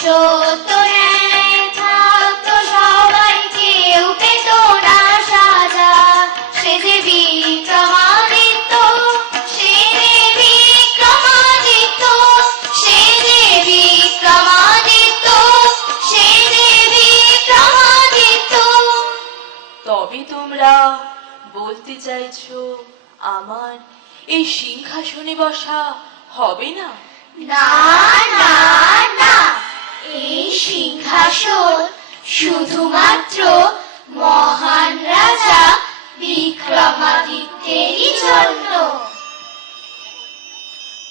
সত্য ন্যায় থাকতো সবাই, কেউ পেত না সাজা। সে যে বিক্রমাদিত্য, সে যে বিক্রমাদিত্য, সে যে বিক্রমাদিত্য, সে যে বিক্রমাদিত্য। তবে তোমরা বলতে চাইছো আমার এই সিংহাসনে বসা হবে না? না না না, এই সিংহাসন শুধুমাত্র মহান রাজা বিক্রমাদিত্যেরই জন্য।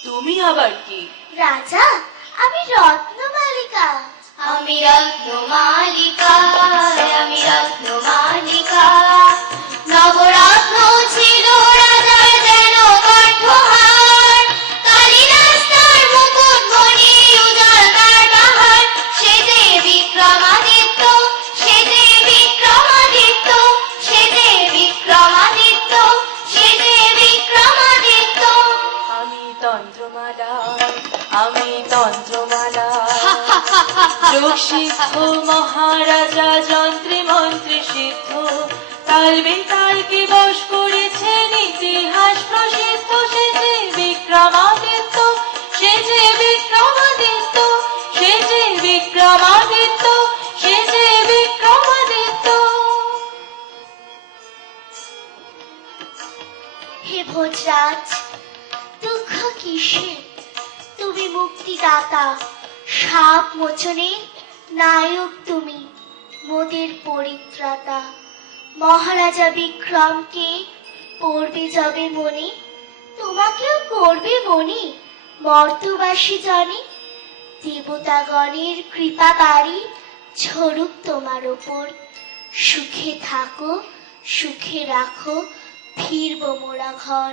তুমি আবার কি? রাজা, আমি রত্নমালিকা। আমি রত্নমালিকা, আমি রত্নমালিকা। নবরত্ন ছিল রাজার যেন কণ্ঠহার, কালিদাস তার মুকুটমণি, উজ্জ্বল তার বাহার। সে যে বিক্রমাদিত্য, সে যে বিক্রমাদিত্য, সে যে বিক্রমাদিত্য, সে যে বিক্রমাদিত্য। আমি তন্ত্রমালা, আমি তন্ত্রমালা। যোগসিদ্ধ মহারাজা যন্ত্রে মন্ত্রে সিদ্ধ, তাল বেতালকে বশ করেছেন ইতিহাস প্রসিদ্ধ। সে যে বিক্রমাদিত্য, সে যে বিক্রমাদিত্য, সে যে বিক্রমাদিত্য, সে যে বিক্রমাদিত্য। হে ভোজরাজ, দুঃখ কিসের? তুমি মুক্তিদাতা, শাপ মোচনের নায়ক তুমি, মোদের পরিত্রাতা। মহারাজা বিক্রমকে পড়বে যবে মনে, তোমাকেও করবে মনে মর্তবাসী জনে। দেবতাগণের কৃপা বাড়ি ঝরুক তোমার ওপর, সুখে থাকো, সুখে রাখো, ফিরব মোরা ঘর।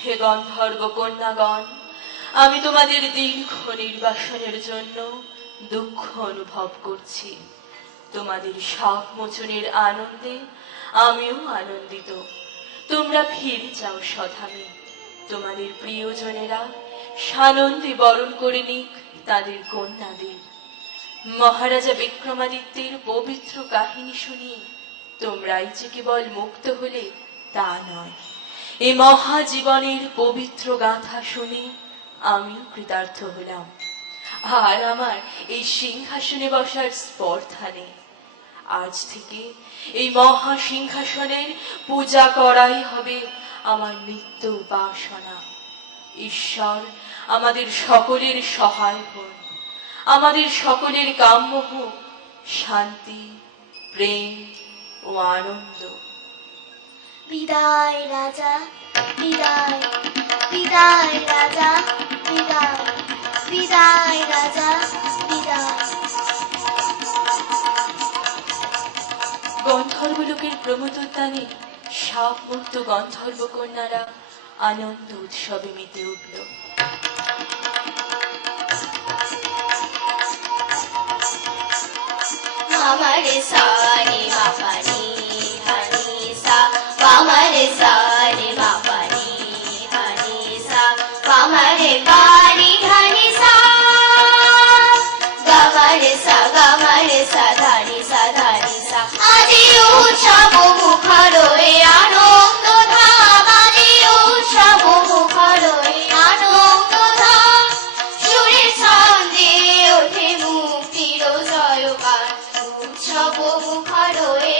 হে গন্ধর্ব কন্যাগণ, আমি তোমাদের দীর্ঘ নির্বাসনের জন্য দুঃখ অনুভব করছি। তোমাদের শাপ মোচনের আনন্দে আমিও আনন্দিত। তোমরা ফিরে যাও স্বধামে, তোমাদের প্রিয়জনেরা সানন্দে বরণ করে নিক তাদের কন্যাদের। মহারাজা বিক্রমাদিত্যের পবিত্র কাহিনী শুনিয়ে তোমরাই যে কেবল মুক্ত হলে তা নয়, এই মহাজীবনের পবিত্র গাথা শুনে আমিও কৃতার্থ হলাম। আর আমার এই সিংহাসনে বসার স্পর্ধা নেই। আজ থেকে এই মহা সিংহাসনের পূজা করাই হবে আমার নিত্য উপাসনা। ঈশ্বর আমাদের সকলের সহায় হন, আমাদের সকলের কাম্য হোক শান্তি, প্রেম ও আনন্দ। বিদায় রাজা, বিদায়, বিদায় রাজা, বিদায়, বিদায় রাজা, বিদায়। গন্ধর্বলোকের প্রমোদোদ্যানে শাপ মুক্ত গন্ধর্ব কন্যারা আনন্দ উৎসবে মেতে উঠল। আমারে সারে বাপানি হানি সা, আমারে সারে বাপানি হানি সা, আমারে বাড়ি ধানি সা, গামারে সা, গামারে সা, ধানি সা, ধানি সা। আজি উৎসব মুখর এ আনন্দ ধাম, আজি উৎসব মুখর এ আনন্দ ধাম। সুরের ছন্দে ওঠে মুক্তির জয়গান, উৎসব মুখর এ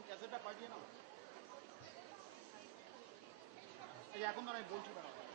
এখন ক্যাসেটটা পাঠিয়ে নাও এই এখন তো আমি বলছি দাঁড়াও